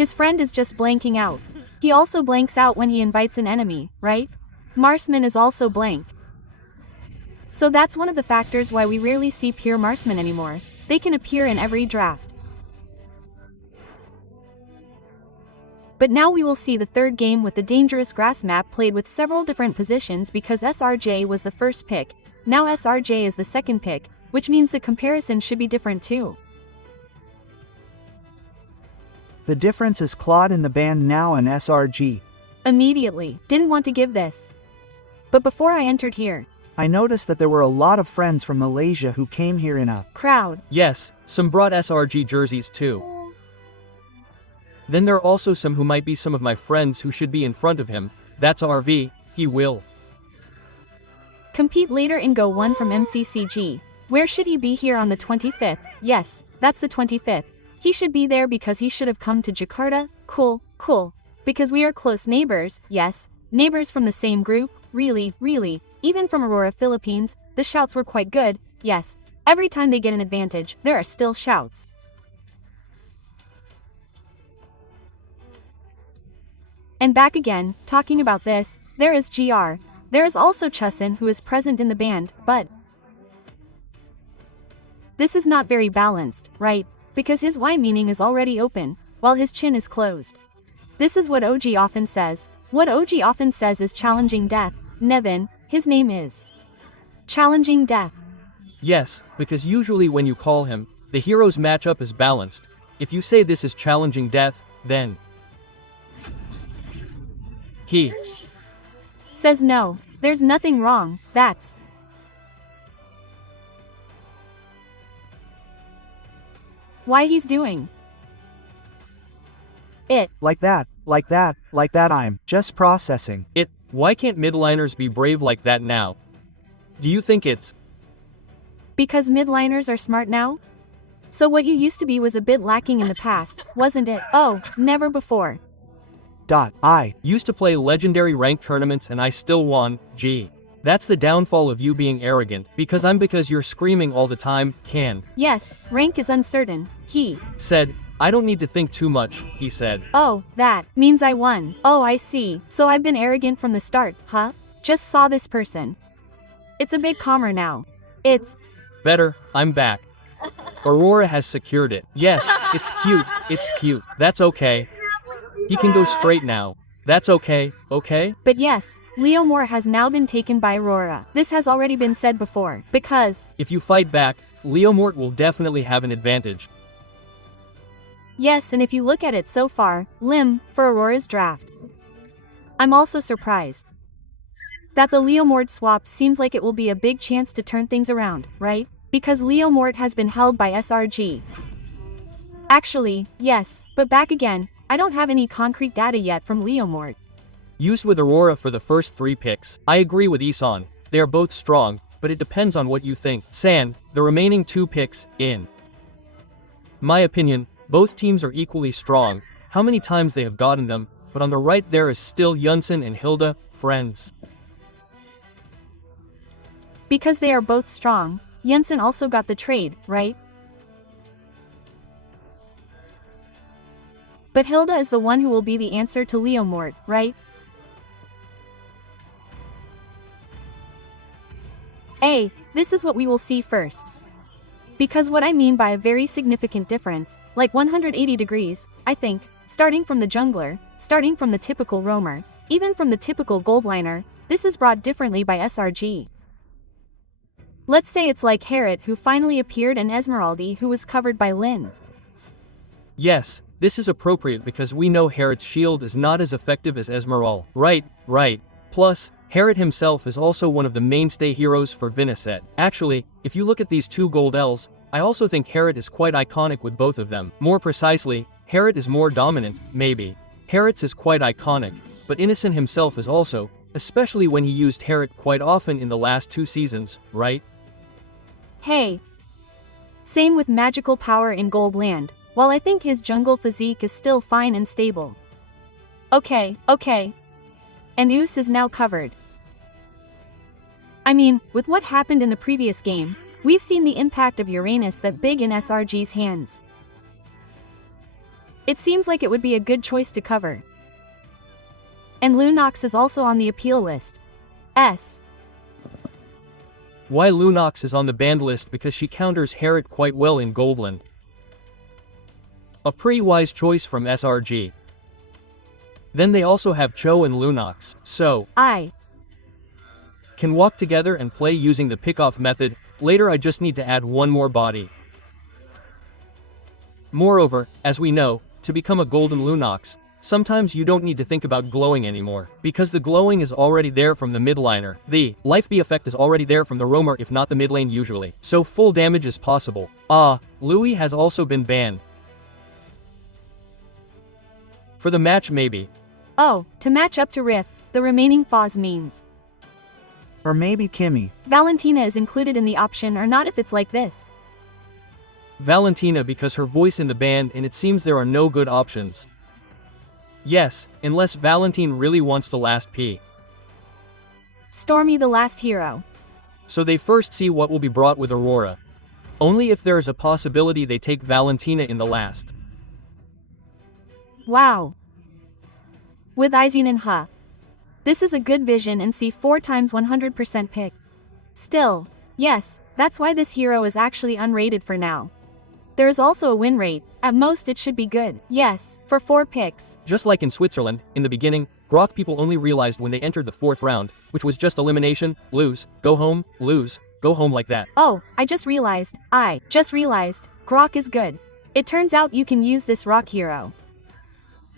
His friend is just blanking out. He also blanks out when he invites an enemy, right? Marksman is also blank. So that's one of the factors why we rarely see pure marksmen anymore. They can appear in every draft. But now we will see the third game with the dangerous grass map played with several different positions because SRJ was the first pick. Now SRJ is the second pick, which means the comparison should be different too. The difference is Claude in the band now and SRG. Immediately, didn't want to give this. But before I entered here, I noticed that there were a lot of friends from Malaysia who came here in a crowd. Yes, some brought SRG jerseys too. Then there are also some who might be some of my friends who should be in front of him. That's RV, he will compete later in Go 1 from MCCG. Where should he be here on the 25th? Yes, that's the 25th. He should be there because he should have come to Jakarta. Cool. Because we are close neighbors, yes, neighbors from the same group, really, even from Aurora, Philippines, the shouts were quite good, yes, every time they get an advantage, there are still shouts. And back again, talking about this, there is GR. There is also Chusin who is present in the band, but this is not very balanced, right? Because his Y meaning is already open, while his chin is closed. This is what OG often says. What OG often says is challenging death. Nevin, his name is challenging death. Yes, because usually when you call him, the hero's matchup is balanced. If you say this is challenging death, then he says no, there's nothing wrong, that's why he's doing it. Like that, I'm just processing it. Why can't midliners be brave like that now? Do you think it's because midliners are smart now? So what you used to be was a bit lacking in the past, wasn't it? Oh, never before. I used to play legendary ranked tournaments and I still won, gee. That's the downfall of you being arrogant, because you're screaming all the time, can. Yes, rank is uncertain, he said. I don't need to think too much, he said. Oh, that means I won. Oh, I see. So I've been arrogant from the start, huh? Just saw this person. It's a bit calmer now. It's better, I'm back. Aurora has secured it. Yes, it's cute, that's okay. He can go straight now. That's okay? But yes, Leo Moore has now been taken by Aurora. This has already been said before, because if you fight back, Leo Moore will definitely have an advantage. Yes, and if you look at it so far, Lim, for Aurora's draft. I'm also surprised that the Leo Mort swap seems like it will be a big chance to turn things around, right? Because Leo Mort has been held by SRG. Actually, yes, but back again, I don't have any concrete data yet from Leo Mort. Used with Aurora for the first 3 picks. I agree with Isan. They are both strong, but it depends on what you think. San, the remaining 2 picks, in my opinion, both teams are equally strong. How many times they have gotten them, but on the right there is still Yunsen and Hilda, friends. Because they are both strong, Yunsen also got the trade, right? But Hilda is the one who will be the answer to Leo Mort, right? This is what we will see first. Because what I mean by a very significant difference, like 180 degrees, I think, starting from the jungler, starting from the typical roamer, even from the typical goldliner, this is brought differently by SRG. Let's say it's like Harriet who finally appeared and Esmeralda who was covered by Lin. Yes, this is appropriate because we know Harriet's shield is not as effective as Esmeralda. Right. Plus, Harriet himself is also one of the mainstay heroes for Vinicet. Actually, if you look at these 2 gold Ls, I also think Harriet is quite iconic with both of them. More precisely, Harriet is more dominant, maybe. Harriet's is quite iconic, but Innocent himself is also, especially when he used Harriet quite often in the last 2 seasons, right? Hey. Same with magical power in Gold Land, while I think his jungle physique is still fine and stable. Okay. And Oos is now covered. I mean, with what happened in the previous game, we've seen the impact of Uranus that big in SRG's hands. It seems like it would be a good choice to cover. And Lunox is also on the appeal list. Why Lunox is on the banned list? Because she counters Harriet quite well in Goldland. A pretty wise choice from SRG. Then they also have Cho and Lunox, so I can walk together and play using the pick-off method. Later I just need to add one more body. Moreover, as we know, to become a golden Lunox, sometimes you don't need to think about glowing anymore, because the glowing is already there from the midliner. The life B effect is already there from the roamer, if not the mid lane usually, so full damage is possible. Louis has also been banned. For the match maybe. Oh, to match up to Riff, the remaining Foz means. Or maybe Kimmy. Valentina is included in the option or not if it's like this. Valentina because her voice in the band, and it seems there are no good options. Yes, unless Valentine really wants the last P. Stormy the last hero. So they first see what will be brought with Aurora. Only if there is a possibility they take Valentina in the last. Wow. With Izun and Ha. This is a good vision and see 4 times 100% pick. Still, yes, that's why this hero is actually unrated for now. There is also a win rate, at most it should be good, yes, for 4 picks. Just like in Switzerland, in the beginning, Grok people only realized when they entered the 4th round, which was just elimination, lose, go home, like that. Oh, I just realized, Grok is good. It turns out you can use this rock hero.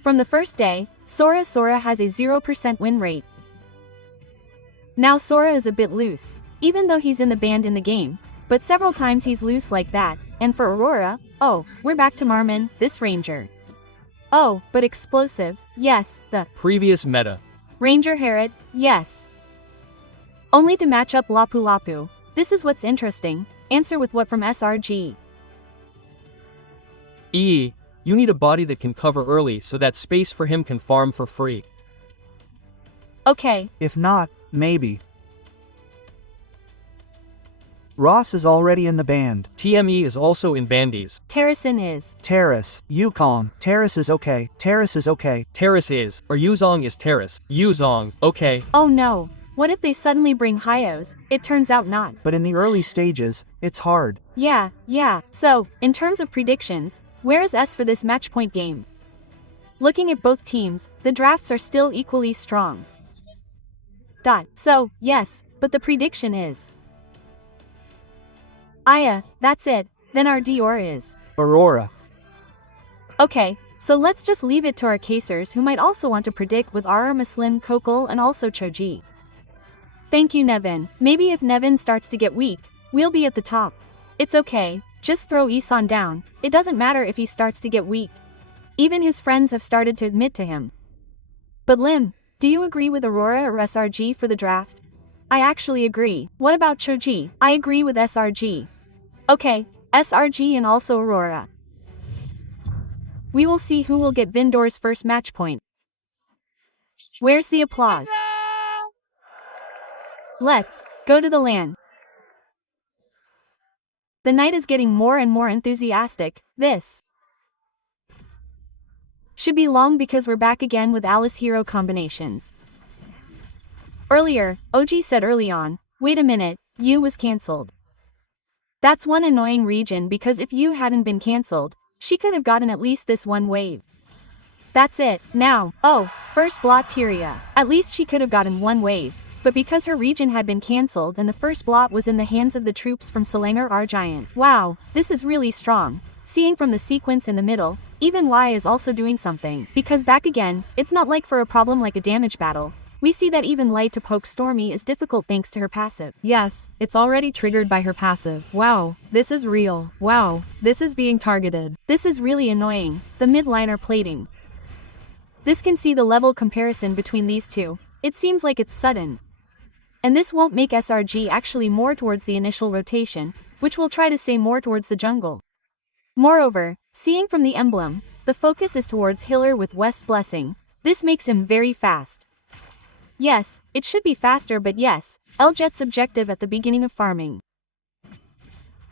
From the first day, Sora has a 0% win rate. Now Sora is a bit loose, even though he's in the band in the game, but several times he's loose like that, and for Aurora, oh, we're back to Marmon, this ranger. Oh, but explosive, yes, the previous meta. Ranger Harriet, yes. Only to match up Lapu Lapu, this is what's interesting, answer with what from SRG. You need a body that can cover early so that space for him can farm for free. Okay. If not, maybe. Ross is already in the band. TME is also in bandies. Terrasin is. Terrace, Yukong. Terrace is okay. Terrace is okay. Terrace is, or Yuzong is Terrace. Yuzong, okay. Oh no. What if they suddenly bring Hyos? It turns out not. But in the early stages, it's hard. Yeah. So, in terms of predictions, where is S for this match point game? Looking at both teams, the drafts are still equally strong. So, yes, but the prediction is. Aya, that's it, then our Dior is. Aurora. Okay, so let's just leave it to our casers who might also want to predict with Ara Muslim Kokol and also Choji. Thank you Nevin, maybe if Nevin starts to get weak, we'll be at the top. It's okay. Just throw Isan down, it doesn't matter if he starts to get weak. Even his friends have started to admit to him. But Lim, do you agree with Aurora or SRG for the draft? I actually agree. What about Choji? I agree with SRG. Okay, SRG and also Aurora. We will see who will get Vindor's first match point. Where's the applause? Let's go to the LAN. The night is getting more and more enthusiastic. This should be long because we're back again with Alice hero combinations. Earlier, OG said early on, wait a minute, U was cancelled. That's one annoying region because if U hadn't been cancelled, she could have gotten at least this one wave. That's it, now, oh, first blot Tyria. At least she could have gotten one wave. But because her region had been cancelled and the first blot was in the hands of the troops from selangorredgiants. Wow, this is really strong. Seeing from the sequence in the middle, even Y is also doing something. Because back again, it's not like for a problem like a damage battle. We see that even light to poke Stormy is difficult thanks to her passive. Yes, it's already triggered by her passive. Wow, this is real. Wow, this is being targeted. This is really annoying. The midliner plating. This can see the level comparison between these two. It seems like it's sudden. And this won't make SRG actually more towards the initial rotation, which will try to say more towards the jungle. Moreover, seeing from the emblem, the focus is towards Hiller with West's blessing. This makes him very fast. Yes, it should be faster but yes, Eljet's objective at the beginning of farming.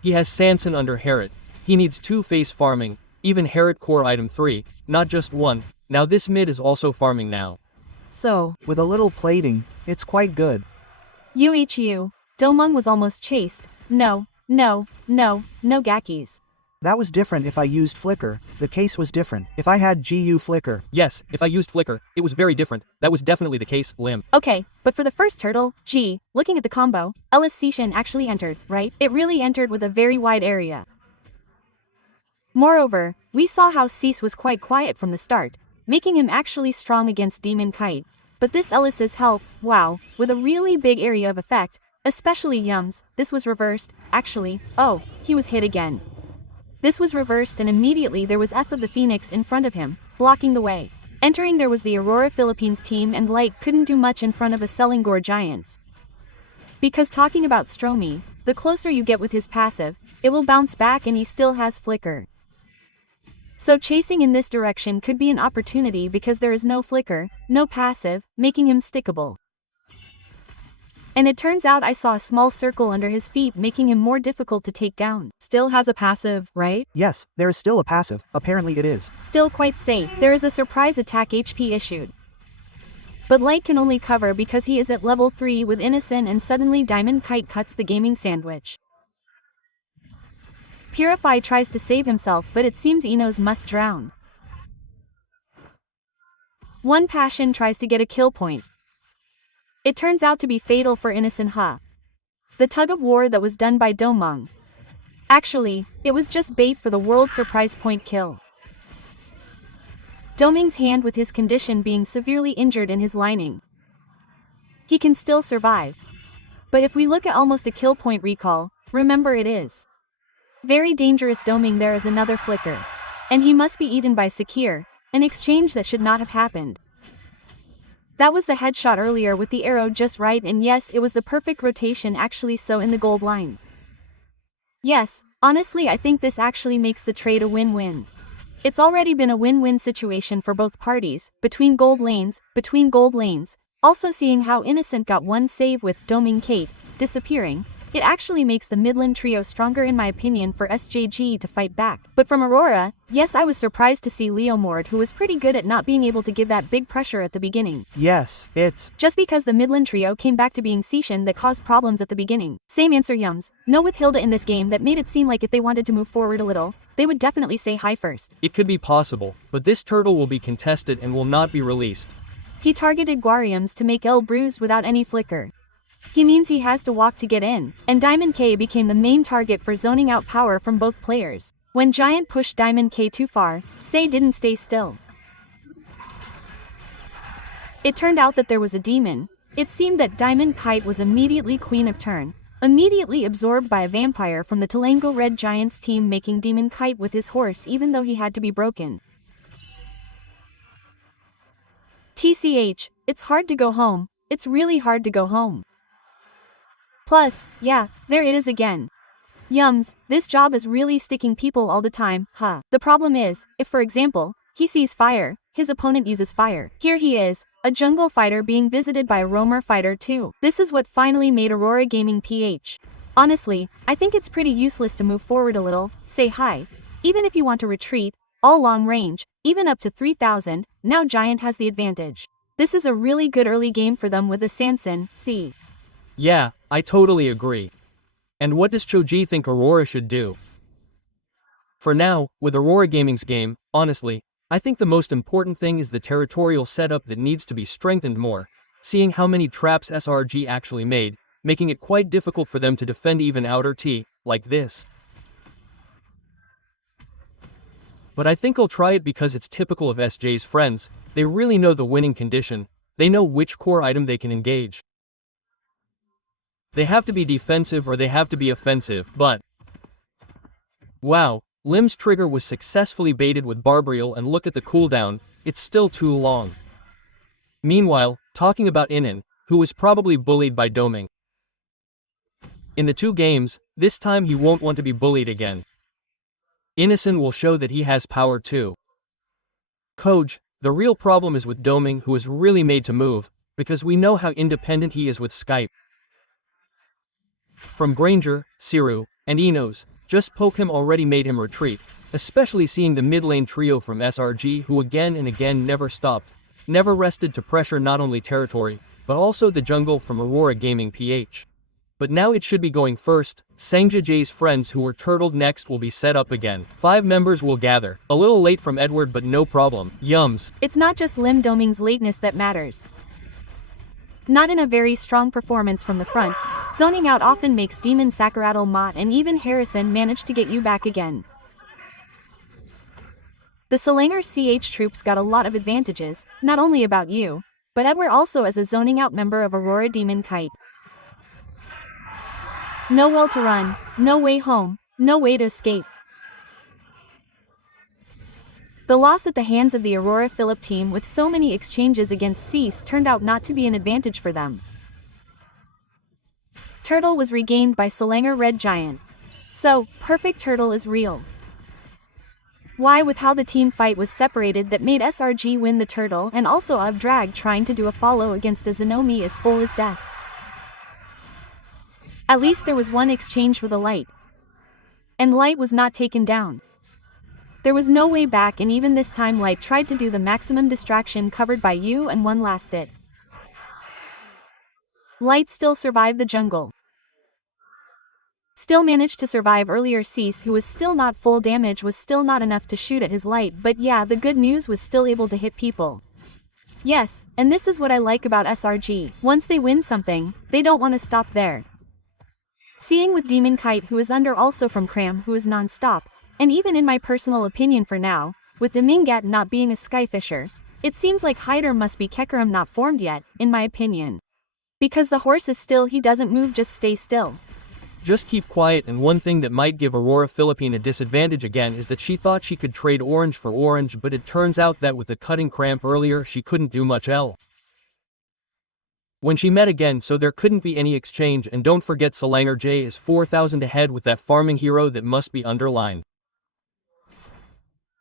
He has Sanson under Harriet. He needs 2-face farming. even Harriet core item 3, not just 1, now this mid is also farming now. So, With a little plating, it's quite good. UHU, Domung was almost chased. No Gakis. That was different if I used flicker, the case was different. If I had GU flicker. Yes, if I used flicker, it was very different, that was definitely the case, Lim. Okay, but for the first turtle, looking at the combo, Ellis Sishin actually entered, right? It really entered with a very wide area. Moreover, we saw how Cease was quite quiet from the start, making him actually strong against Demon Kite. But this Ellis's help, wow, with a really big area of effect, especially Yums, this was reversed, actually, oh, he was hit again. This was reversed and immediately there was F of the Phoenix in front of him, blocking the way. Entering there was the Aurora Philippines team and Light couldn't do much in front of a selangorredgiants. Because talking about Stromy, the closer you get with his passive, it will bounce back and he still has flicker. So chasing in this direction could be an opportunity because there is no flicker, no passive, making him stickable. And it turns out I saw a small circle under his feet making him more difficult to take down. still has a passive, right? Yes, there is still a passive, apparently it is. Still quite safe, there is a surprise attack HP issued. But Light can only cover because he is at level 3 with Innocent and suddenly Diamond Kite cuts the gaming sandwich. Purify tries to save himself but it seems Enos must drown. One Passion tries to get a kill point. It turns out to be fatal for Innocent The tug of war that was done by Domung. Actually, it was just bait for the world surprise point kill. Doming's hand with his condition being severely injured in his lining. He can still survive. But if we look at almost a kill point recall, remember it is very dangerous. Doming there is another flicker. And he must be eaten by Sakir, an exchange that should not have happened. That was the headshot earlier with the arrow just right and yes it was the perfect rotation actually so in the gold line. Yes, honestly I think this actually makes the trade a win-win. It's already been a win-win situation for both parties, between gold lanes, also seeing how Innocent got one save with Doming Kate disappearing, it actually makes the Midland trio stronger in my opinion for SJG to fight back. But from Aurora, yes I was surprised to see Leomord who was pretty good at not being able to give that big pressure at the beginning. Yes, it's Just because the Midland trio came back to being Sishin that caused problems at the beginning. Same answer Yums. No with Hilda in this game that made it seem like if they wanted to move forward a little, they would definitely say hi first. It could be possible, but this turtle will be contested and will not be released. He targeted Guariums to make L bruised without any flicker. He means he has to walk to get in, and Diamond K became the main target for zoning out power from both players. When Giant pushed Diamond K too far, Say didn't stay still. It turned out that there was a demon. It seemed that Diamond Kite was immediately Queen of Turn, immediately absorbed by a vampire from the selangorredgiants team making Demon Kite with his horse even though he had to be broken. TCH, it's hard to go home, it's really hard to go home. Plus, yeah, there it is again. Yums, this job is really sticking people all the time, huh? The problem is, if for example, he sees fire, his opponent uses fire. Here he is, a jungle fighter being visited by a roamer fighter too. This is what finally made Aurora Gaming PH. Honestly, I think it's pretty useless to move forward a little, say hi. Even if you want to retreat, all long range, even up to 3000, now Giant has the advantage. This is a really good early game for them with the Sanson, see. Yeah, I totally agree. And what does Choji think Aurora should do? For now, with Aurora Gaming's game, honestly, I think the most important thing is the territorial setup that needs to be strengthened more, seeing how many traps SRG actually made, making it quite difficult for them to defend even outer T, like this. But I think I'll try it because it's typical of SJ's friends, they really know the winning condition, they know which core item they can engage. They have to be defensive or they have to be offensive, but wow, Lim's trigger was successfully baited with Barbriel and look at the cooldown, it's still too long. Meanwhile, talking about Inan, who was probably bullied by Doming. In the 2 games, this time he won't want to be bullied again. Innocent will show that he has power too. Koj, the real problem is with Doming who is really made to move, because we know how independent he is with Skype. From Granger, Siru, and Enos, Just poke him already made him retreat, especially seeing the mid lane trio from SRG who again and again never stopped, never rested to pressure not only territory, but also the jungle from Aurora Gaming PH. But now it should be going first. Sangja J's friends who were turtled next will be set up again. 5 members will gather. A little late from Edward but no problem. Yums. It's not just Lim Doming's lateness that matters. Not in a very strong performance from the front, zoning out often makes Demon Sakarattle Mott and even Harrison manage to get you back again. The Selangor CH troops got a lot of advantages, not only about you, but Edward also as a zoning out member of Aurora Demon Kite. No well to run, no way home, no way to escape. The loss at the hands of the Aurora Phillip team with so many exchanges against Cease turned out not to be an advantage for them. Turtle was regained by SLangerRedGiant. So, perfect turtle is real. Why with how the team fight was separated that made SRG win the turtle and also of Drag trying to do a follow against a Zenomi as full as death. At least there was one exchange with a light. And light was not taken down. There was no way back and even this time light tried to do the maximum distraction covered by you and one lasted. Light still survived the jungle. Still managed to survive earlier Cease who was still not full damage was still not enough to shoot at his light but yeah the good news was still able to hit people. Yes, and this is what I like about SRG. Once they win something, they don't want to stop there. Seeing with Demon Kite who is under also from Cram who is non-stop, and even in my personal opinion for now, with Domingat not being a Skyfisher, it seems like Hyder must be Kekaram not formed yet, in my opinion. Because the horse is still he doesn't move just stay still. Just keep quiet and one thing that might give Aurora Philippine a disadvantage again is that she thought she could trade orange for orange but it turns out that with the cutting cramp earlier she couldn't do much else. When she met again so there couldn't be any exchange and don't forget Selangor J is 4,000 ahead with that farming hero that must be underlined.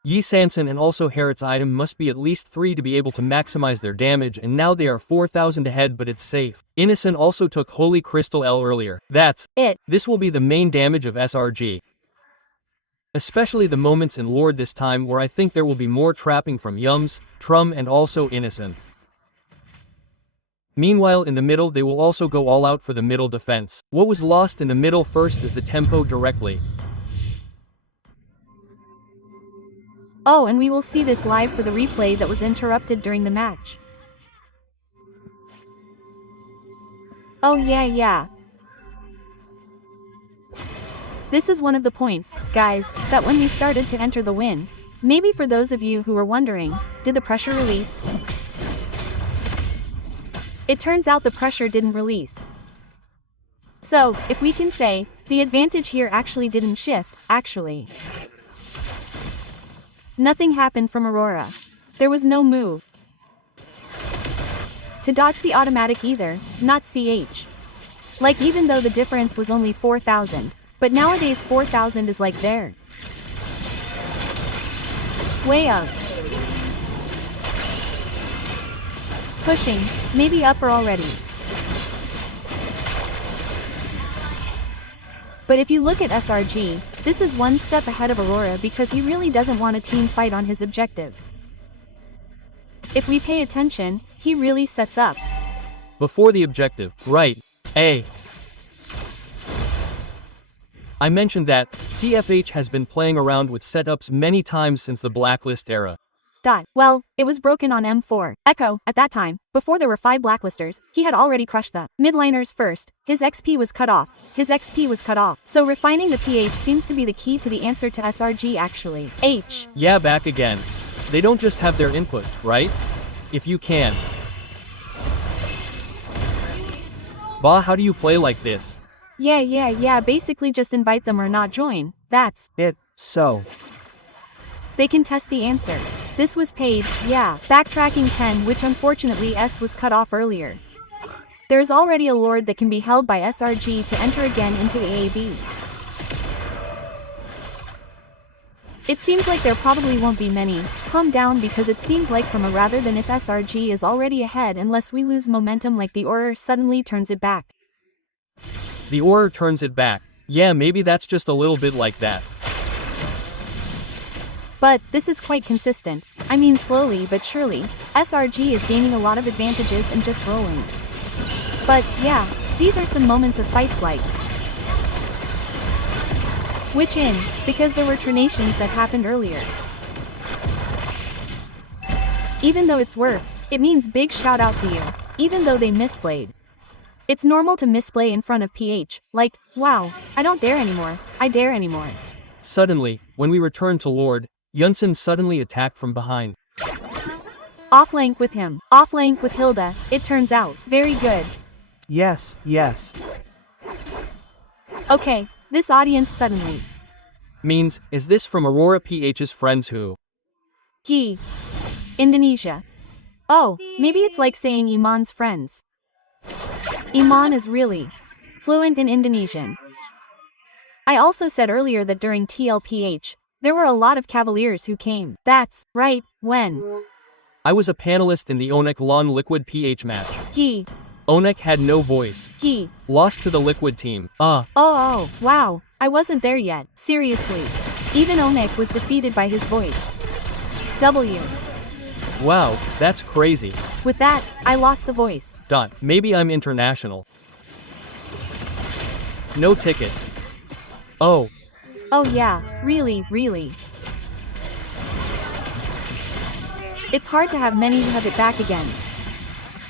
Yi Sanson and also Harriet's item must be at least 3 to be able to maximize their damage and now they are 4,000 ahead but it's safe. Innocent also took Holy Crystal L earlier. That's it. This will be the main damage of SRG. Especially the moments in Lord this time where I think there will be more trapping from Yums, Trum and also Innocent. Meanwhile in the middle they will also go all out for the middle defense. What was lost in the middle first is the tempo directly. Oh and we will see this live for the replay that was interrupted during the match. Oh yeah. This is one of the points, guys, that when we started to enter the win, maybe for those of you who were wondering, did the pressure release? It turns out the pressure didn't release. So, if we can say, the advantage here actually didn't shift, actually. Nothing happened from Aurora. There was no move to dodge the automatic either, not CH. Like even though the difference was only 4,000, but nowadays 4,000 is like there. Way up. Pushing, maybe upper already. But if you look at SRG, this is one step ahead of Aurora because he really doesn't want a team fight on his objective. If we pay attention, he really sets up. Before the objective, right, A. I mentioned that, CFH has been playing around with setups many times since the Blacklist era. Well, it was broken on M4. Echo, at that time, before there were 5 blacklisters, he had already crushed the mid-laners first. His XP was cut off. So refining the PH seems to be the key to the answer to SRG actually. H. Yeah, back again. They don't just have their input, right? If you can. Bah, how do you play like this? Yeah, basically just invite them or not join. That's it. So they can test the answer. This was paid, yeah. Backtracking 10 which unfortunately S was cut off earlier. There's already a Lord that can be held by SRG to enter again into AAB. It seems like there probably won't be many. Calm down because it seems like from a rather than if SRG is already ahead unless we lose momentum like the AURORA suddenly turns it back. The AURORA turns it back. Yeah, maybe that's just a little bit like that. But this is quite consistent. I mean, slowly but surely, SRG is gaining a lot of advantages and just rolling. But yeah, these are some moments of fights like which in, because there were trinations that happened earlier. Even though it's work, it means big shout out to you, even though they misplayed. It's normal to misplay in front of PH, like, wow, I don't dare anymore, I dare anymore. Suddenly, when we returned to Lord, Yunsen suddenly attacked from behind. Off-link with him, off-link with Hilda, it turns out, very good. Yes, yes. Okay, this audience suddenly. Means, is this from Aurora PH's friends who? He. Indonesia. Oh, maybe it's like saying Iman's friends. Iman is really fluent in Indonesian. I also said earlier that during TLPH, there were a lot of Cavaliers who came. That's right, when I was a panelist in the Onek Lawn Liquid PH match. he. Onek had no voice. He. Lost to the Liquid team. Oh, wow, I wasn't there yet, seriously. Even Onek was defeated by his voice. W. Wow, that's crazy. With that, I lost the voice. Maybe I'm international. No ticket. Oh. Oh yeah, really. It's hard to have many who have it back again.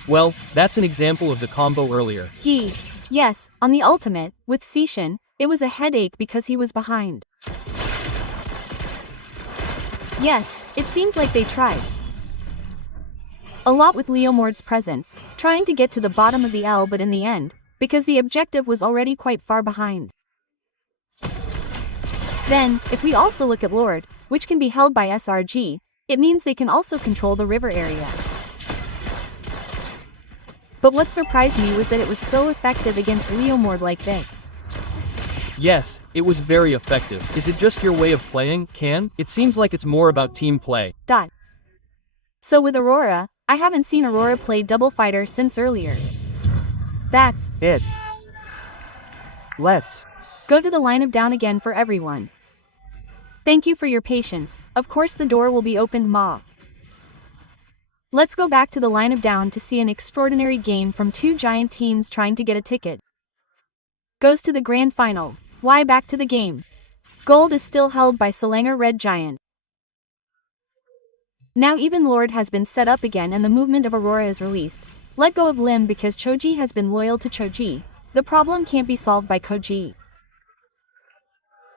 Well, that's an example of the combo earlier. Yes, on the ultimate, with Sishin, it was a headache because he was behind. Yes, it seems like they tried a lot with Leomord's presence, trying to get to the bottom of the L, but in the end, because the objective was already quite far behind. Then, if we also look at Lord, which can be held by SRG, it means they can also control the river area. But what surprised me was that it was so effective against Leomord like this. Yes, it was very effective. Is it just your way of playing, Can? It seems like it's more about team play. So with Aurora, I haven't seen Aurora play double fighter since earlier. That's it. Let's go to the line of down again for everyone. Thank you for your patience. Of course the door will be opened, Ma. Let's go back to the line of down to see an extraordinary game from two giant teams trying to get a ticket. Goes to the grand final. Why back to the game? Gold is still held by selangorredgiants. Now even Lord has been set up again and the movement of Aurora is released. Let go of Lim because Choji has been loyal to Choji. The problem can't be solved by Koji.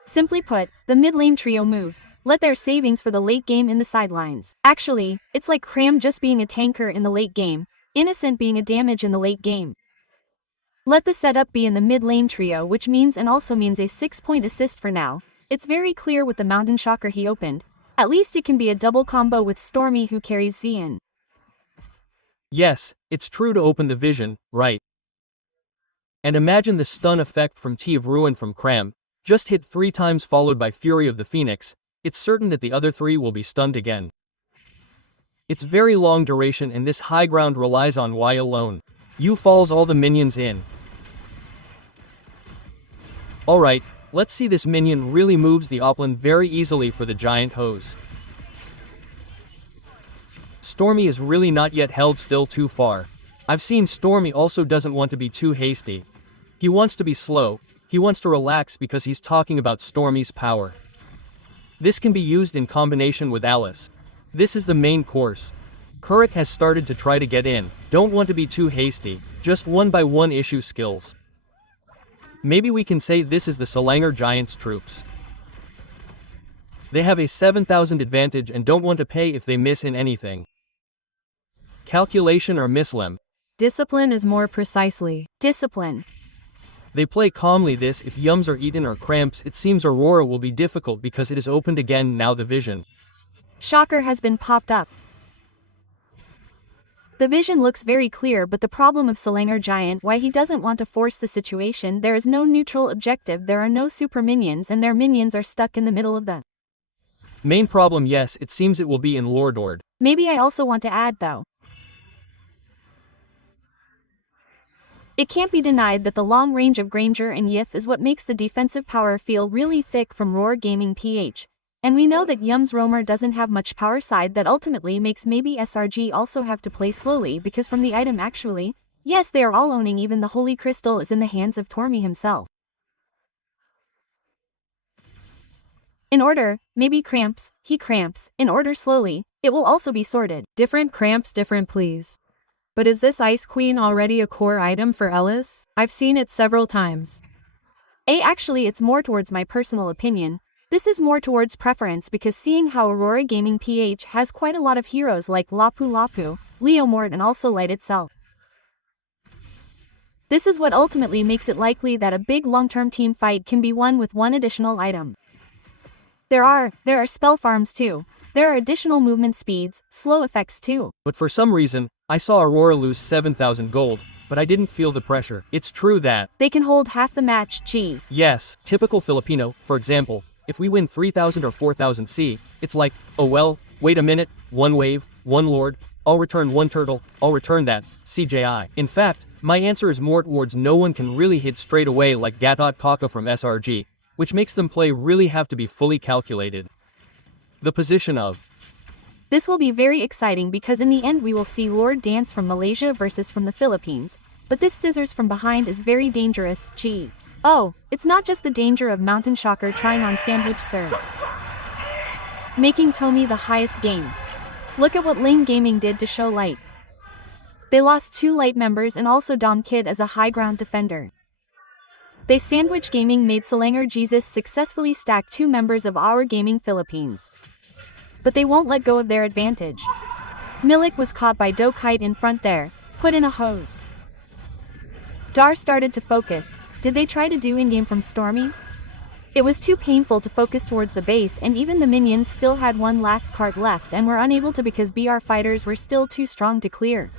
Simply put, the mid-lane trio moves, let their savings for the late game in the sidelines. Actually, it's like Cram just being a tanker in the late game, Innocent being a damage in the late game. Let the setup be in the mid-lane trio, which means and also means a 6-point assist for now. It's very clear with the Mountain Shocker he opened. At least it can be a double combo with Stormy who carries Xian. Yes, it's true to open the vision, right? And imagine the stun effect from Tea of Ruin from Cram. Just hit 3 times followed by Fury of the Phoenix, it's certain that the other 3 will be stunned again. It's very long duration and this high ground relies on Y alone. U falls all the minions in. Alright, let's see this minion really moves the Oplan very easily for the giant hose. Stormy is really not yet held still too far. I've seen Stormy also doesn't want to be too hasty. He wants to be slow, he wants to relax because he's talking about Stormy's power. This can be used in combination with Alice. This is the main course. Kurik has started to try to get in, don't want to be too hasty, just one by one issue skills. Maybe we can say this is the selangorredgiants troops. They have a 7,000 advantage and don't want to pay if they miss in anything. Calculation or mislem. Discipline is more precisely. Discipline. They play calmly this if yums are eaten or cramps it seems Aurora will be difficult because it is opened again now the vision. Shocker has been popped up. The vision looks very clear but the problem of selangorredgiant why he doesn't want to force the situation there is no neutral objective there are no super minions and their minions are stuck in the middle of the main problem yes it seems it will be in Lordord. Maybe I also want to add though. It can't be denied that the long range of Granger and Yif is what makes the defensive power feel really thick from Roar Gaming PH. And we know that Yum's roamer doesn't have much power side that ultimately makes maybe SRG also have to play slowly because from the item actually, yes they are all owning even the Holy Crystal is in the hands of Tormi himself. In order, maybe cramps, he cramps, in order slowly, it will also be sorted. Different cramps, different please. But is this Ice Queen already a core item for Ellis? I've seen it several times. Actually it's more towards my personal opinion. This is more towards preference because seeing how Aurora Gaming PH has quite a lot of heroes like Lapu Lapu, Leomort and also Light itself. This is what ultimately makes it likely that a big long-term team fight can be won with one additional item. There are spell farms too. There are additional movement speeds, slow effects too. But for some reason, I saw Aurora lose 7,000 gold, but I didn't feel the pressure. It's true that they can hold half the match, gee. Yes, typical Filipino, for example, if we win 3,000 or 4,000 C, it's like, oh well, wait a minute, one wave, one lord, I'll return one turtle, I'll return that, CJI. In fact, my answer is more towards no one can really hit straight away like Gatot Kaka from SRG, which makes them play really have to be fully calculated. The position of this will be very exciting because in the end we will see Lord Dance from Malaysia versus from the Philippines, but this scissors from behind is very dangerous, gee. Oh, it's not just the danger of Mountain Shocker trying on Sandwich Sir. Making Tomi the highest game. Look at what Ling Gaming did to show Light. They lost 2 Light members and also Dom Kid as a high ground defender. They Sandwich Gaming made Selangor Jesus successfully stack 2 members of our Gaming Philippines. But they won't let go of their advantage. Milik was caught by Do Kite in front there, put in a hose. Dar started to focus. Did they try to do in-game from Stormy? It was too painful to focus towards the base and even the minions still had one last card left and were unable to because BR fighters were still too strong to clear.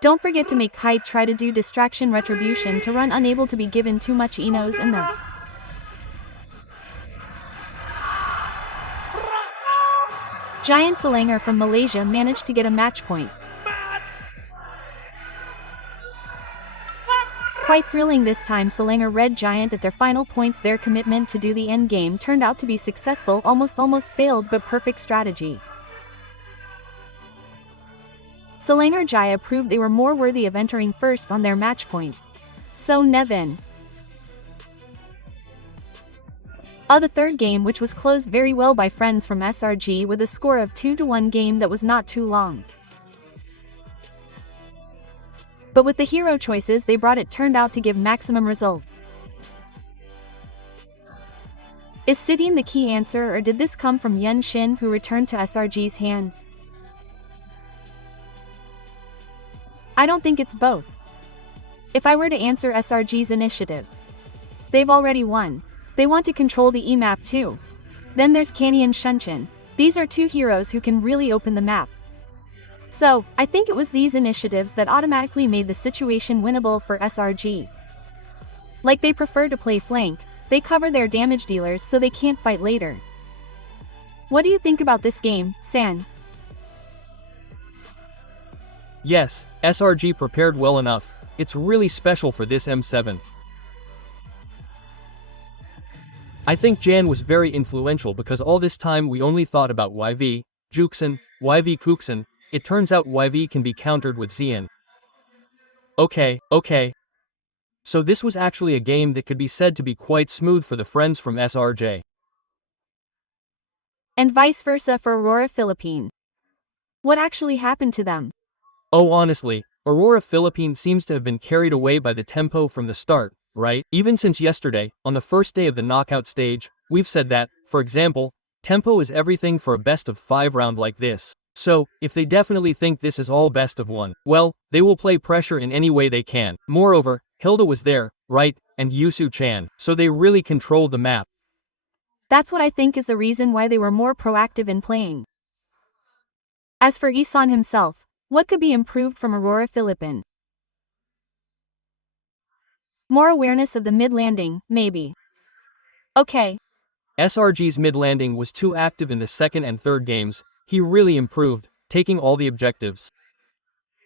Don't forget to make Kite try to do distraction retribution to run unable to be given too much Enos in the Giant Selangor from Malaysia managed to get a match point. Quite thrilling this time. Selangor Red Giant at their final points. Their commitment to do the end game turned out to be successful, almost failed but perfect strategy. Selangor Jaya proved they were more worthy of entering first on their match point. So Nevin. The third game which was closed very well by friends from SRG with a score of 2-1 game that was not too long. But with the hero choices they brought it turned out to give maximum results. Is sitting the key answer or did this come from Yun Shin who returned to SRG's hands? I don't think it's both. If I were to answer SRG's initiative, they've already won. They want to control the E-map too. Then there's Canny and Shunshin. These are 2 heroes who can really open the map. So, I think it was these initiatives that automatically made the situation winnable for SRG. Like they prefer to play flank, they cover their damage dealers so they can't fight later. What do you think about this game, San? Yes, SRG prepared well enough. It's really special for this M7. I think Jan was very influential because all this time we only thought about YV, Juxin, YV Kuxin. It turns out YV can be countered with Xian. Okay. So this was actually a game that could be said to be quite smooth for the friends from SRJ. And vice versa for Aurora Philippine. What actually happened to them? Oh honestly, Aurora Philippine seems to have been carried away by the tempo from the start, right? Even since yesterday, on the first day of the knockout stage, we've said that, for example, tempo is everything for a best of 5 round like this. So, if they definitely think this is all best of 1, well, they will play pressure in any way they can. Moreover, Hilda was there, right, and Yusu Chan, so they really controlled the map. That's what I think is the reason why they were more proactive in playing. As for Isan himself, what could be improved from Aurora Philippine? More awareness of the mid-landing, maybe. Okay. SRG's mid-landing was too active in the second and third games. He really improved, taking all the objectives.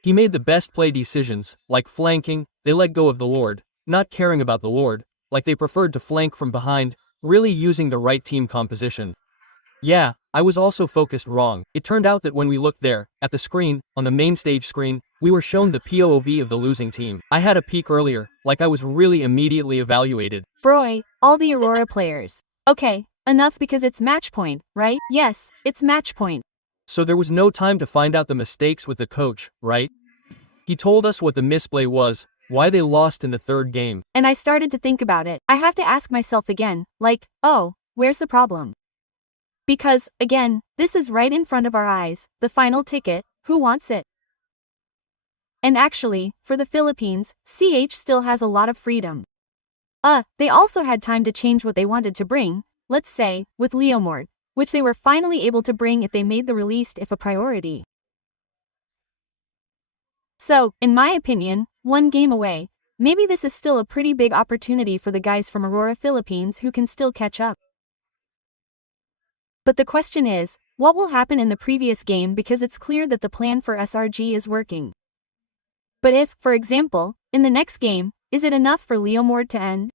He made the best play decisions, like flanking. They let go of the Lord, not caring about the Lord, like they preferred to flank from behind, really using the right team composition. Yeah, I was also focused wrong. It turned out that when we looked there, at the screen, on the main stage screen, we were shown the POV of the losing team. I had a peek earlier, like I was really immediately evaluated. Broy, all the Aurora players. Okay, enough because it's match point, right? Yes, it's match point. So there was no time to find out the mistakes with the coach, right? He told us what the misplay was, why they lost in the third game. And I started to think about it. I have to ask myself again, like, oh, where's the problem? Because, again, this is right in front of our eyes, the final ticket, who wants it? And actually, for the Philippines, CH still has a lot of freedom. They also had time to change what they wanted to bring, let's say, with Leomord, which they were finally able to bring if they made the released if a priority. So, in my opinion, one game away, maybe this is still a pretty big opportunity for the guys from Aurora Philippines who can still catch up. But the question is, what will happen in the previous game because it's clear that the plan for SRG is working. But if, for example, in the next game, is it enough for Leomord to end?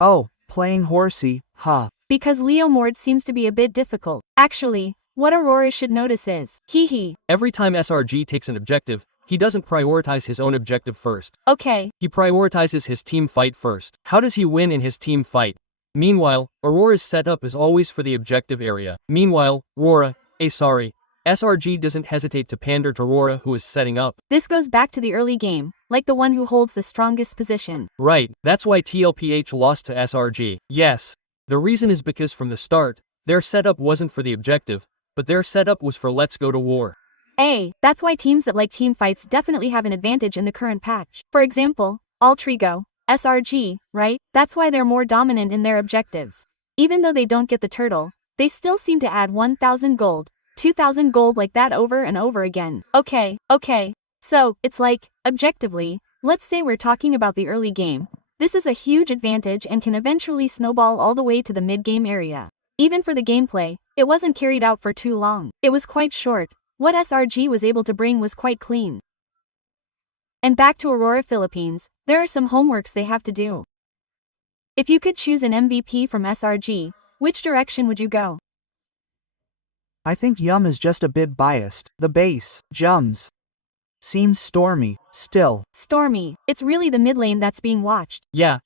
Oh, playing horsey, ha. Because Leomord seems to be a bit difficult. Actually, what Aurora should notice is, Every time SRG takes an objective, he doesn't prioritize his own objective first. Okay. He prioritizes his team fight first. How does he win in his team fight? Meanwhile, Aurora's setup is always for the objective area. Meanwhile, SRG doesn't hesitate to pander to Aurora who is setting up. This goes back to the early game, like the one who holds the strongest position. Right, that's why TLPH lost to SRG. Yes. The reason is because from the start, their setup wasn't for the objective, but their setup was for let's go to war. That's why teams that like team fights definitely have an advantage in the current patch. For example, Altrigo, SRG, right? That's why they're more dominant in their objectives. Even though they don't get the turtle, they still seem to add 1,000 gold, 2,000 gold like that over and over again. Okay. So, it's like, objectively, let's say we're talking about the early game. This is a huge advantage and can eventually snowball all the way to the mid-game area. Even for the gameplay, it wasn't carried out for too long. It was quite short. What SRG was able to bring was quite clean. And back to Aurora Philippines, there are some homeworks they have to do. If you could choose an MVP from SRG, which direction would you go? I think Yum is just a bit biased. The base, Jums, seems stormy, still. Stormy, it's really the mid lane that's being watched. Yeah,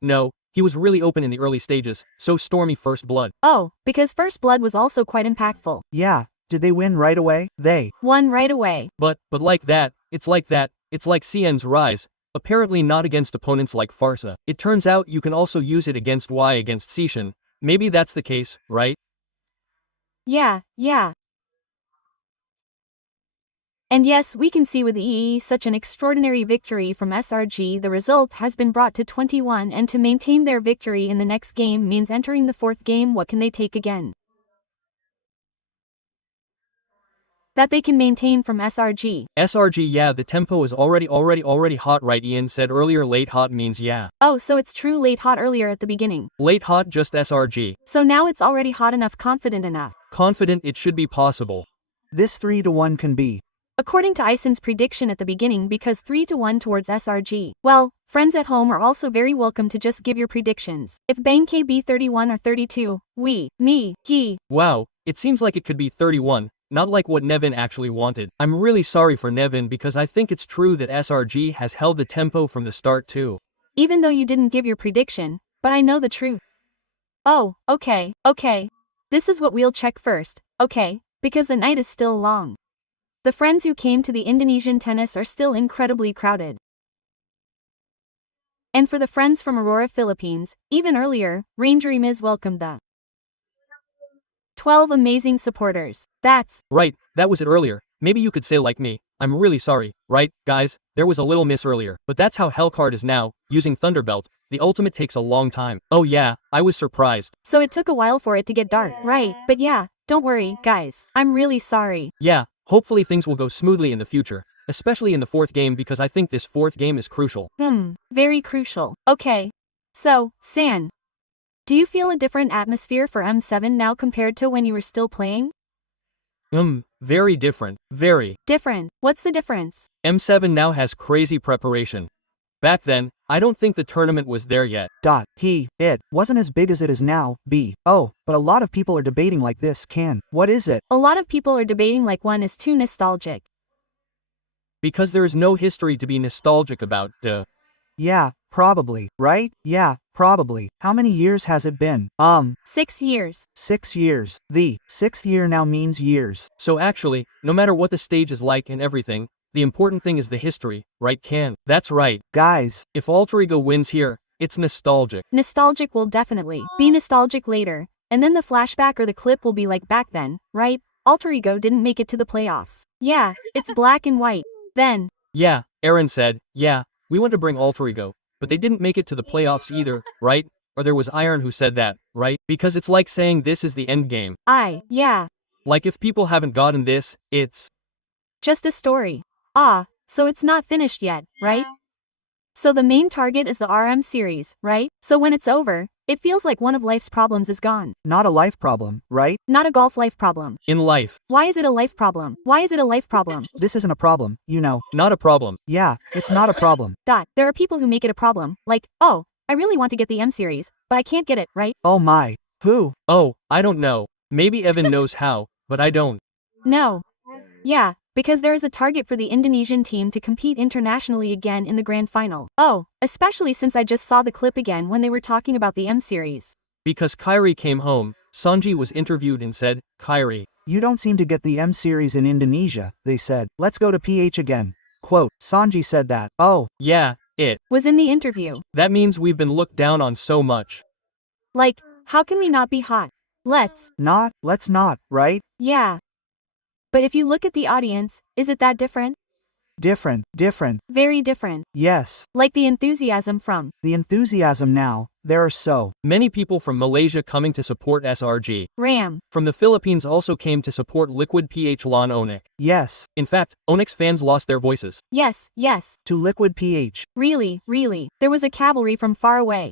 no, he was really open in the early stages, so stormy first blood. Oh, because first blood was also quite impactful. Yeah, did they win right away? They won right away. But like that, it's like CN's rise, apparently not against opponents like Farsa. It turns out you can also use it against Y against Sishan. Maybe that's the case, right? Yeah. And yes, we can see with such an extraordinary victory from SRG, the result has been brought to 21, and to maintain their victory in the next game means entering the fourth game. What can they take again that they can maintain from SRG? SRG, yeah, the tempo is already hot, right? Ian said earlier late hot means yeah. Oh, so it's true late hot earlier at the beginning. Late hot just SRG. So now it's already hot enough, confident enough. Confident it should be possible. This 3-1 can be. According to Ison's prediction at the beginning, because 3-1 towards SRG. Well, friends at home are also very welcome to just give your predictions. If Bang KB 31 or 32, he. Wow, it seems like it could be 31. Not like what Nevin actually wanted. I'm really sorry for Nevin because I think it's true that SRG has held the tempo from the start too. Even though you didn't give your prediction, but I know the truth. Oh, okay. This is what we'll check first, okay, because the night is still long. The friends who came to the Indonesian tennis are still incredibly crowded. And for the friends from Aurora Philippines, even earlier, Ranger Miz welcomed the 12 amazing supporters. That's right, that was it earlier. Maybe you could say like me, I'm really sorry, right, guys, there was a little miss earlier. But that's how Hellcard is now, using Thunderbelt. The ultimate takes a long time. Oh yeah, I was surprised. So it took a while for it to get dark, right? But yeah, don't worry, guys, I'm really sorry. Yeah, hopefully things will go smoothly in the future, especially in the fourth game because I think this fourth game is crucial. Very crucial. Okay. So, San, do you feel a different atmosphere for M7 now compared to when you were still playing? Very different. Very. Different. What's the difference? M7 now has crazy preparation. Back then, I don't think the tournament was there yet. It wasn't as big as it is now, but a lot of people are debating like this, what is it? A lot of people are debating like one is too nostalgic. Because there is no history to be nostalgic about, duh. Yeah, probably, right? Yeah, probably. How many years has it been? 6 years. 6 years. The 6th year now means years. So actually, no matter what the stage is like and everything, the important thing is the history, right Can? That's right. Guys. If Alter Ego wins here, it's nostalgic. Nostalgic will definitely be nostalgic later, and then the flashback or the clip will be like back then, right? Alter Ego didn't make it to the playoffs. Yeah, it's black and white. Then. Yeah, Aaron said, yeah, we want to bring Alter Ego, but they didn't make it to the playoffs either, right? Or there was Iron who said that, right? Because it's like saying this is the end game. Yeah. Like if people haven't gotten this, it's just a story. So it's not finished yet, right? So the main target is the RM series, right? So when it's over, it feels like one of life's problems is gone. Not a life problem, right? Not a golf life problem. In life. Why is it a life problem? Why is it a life problem? This isn't a problem, you know. Not a problem. Yeah, it's not a problem. There are people who make it a problem, like, oh, I really want to get the M series, but I can't get it, right? Oh my. Who? Oh, I don't know. Maybe Evan knows how, but I don't. No. Yeah, because there is a target for the Indonesian team to compete internationally again in the grand final. Oh, especially since I just saw the clip again when they were talking about the M series. Because Kyrie came home, Sanji was interviewed and said, Kyrie, you don't seem to get the M series in Indonesia, they said. Let's go to PH again. Quote, Sanji said that. Oh. Yeah, it was in the interview. That means we've been looked down on so much. Like, how can we not be hot? Let's not, right? Yeah. But if you look at the audience, is it that different? Different. Very different. Yes. Like the enthusiasm from. The enthusiasm now, there are so many people from Malaysia coming to support SRG. Ram. From the Philippines also came to support Liquid PH Lon Onyx. Yes. In fact, Onyx fans lost their voices. Yes. To Liquid PH. Really. There was a cavalry from far away.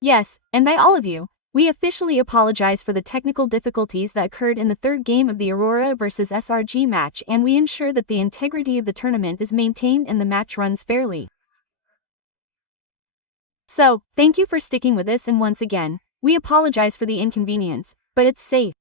Yes, and by all of you, we officially apologize for the technical difficulties that occurred in the third game of the AURORA vs SRG match, and we ensure that the integrity of the tournament is maintained and the match runs fairly. So, thank you for sticking with us, and once again, we apologize for the inconvenience, but it's safe.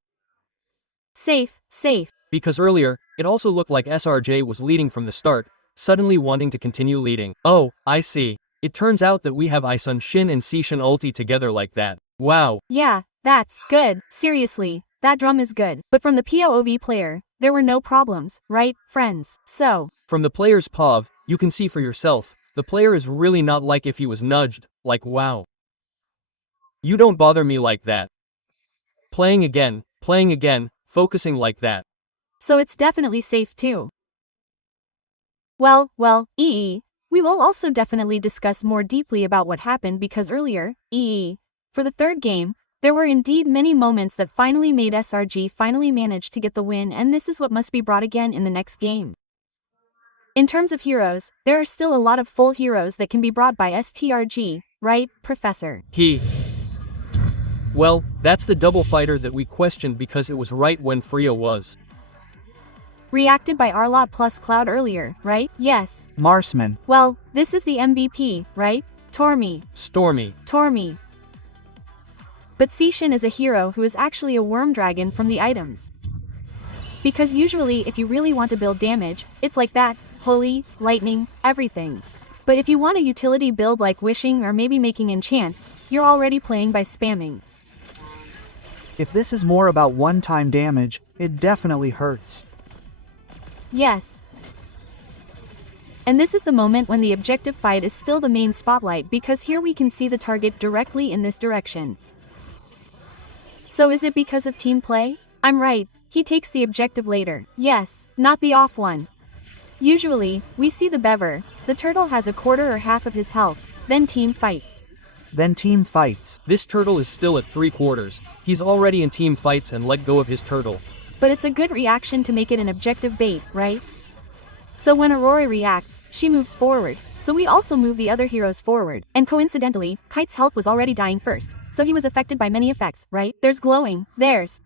Safe. Because earlier, it also looked like SRJ was leading from the start, suddenly wanting to continue leading. Oh, I see. It turns out that we have Isun Shin and Sishin ulti together like that. Wow. Yeah, that's good. Seriously, that drum is good. But from the POV player, there were no problems, right, friends? So, from the player's POV, you can see for yourself, the player is really not like if he was nudged, like wow. You don't bother me like that. Playing again, focusing like that. So it's definitely safe too. Well, we will also definitely discuss more deeply about what happened because earlier, for the third game, there were indeed many moments that finally made SRG finally manage to get the win, and this is what must be brought again in the next game. In terms of heroes, there are still a lot of full heroes that can be brought by STRG, right, Professor? Well, that's the double fighter that we questioned because it was right when Frio was reacted by Arlot plus Cloud earlier, right? Yes. Marsman. Well, this is the MVP, right? Stormy. But Sishin is a hero who is actually a worm dragon from the items. Because usually if you really want to build damage, it's like that, holy, lightning, everything. But if you want a utility build like wishing or maybe making enchants, you're already playing by spamming. If this is more about one-time damage, it definitely hurts. Yes. And this is the moment when the objective fight is still the main spotlight because here we can see the target directly in this direction. So is it because of team play? I'm right, he takes the objective later. Yes, not the off one. Usually, we see the beaver, the turtle has a quarter or half of his health, then team fights. This turtle is still at 3/4. He's already in team fights and let go of his turtle. But it's a good reaction to make it an objective bait, right? So when Aurora reacts, she moves forward, so we also move the other heroes forward. And coincidentally, Kite's health was already dying first, so he was affected by many effects, right? There's glowing, there's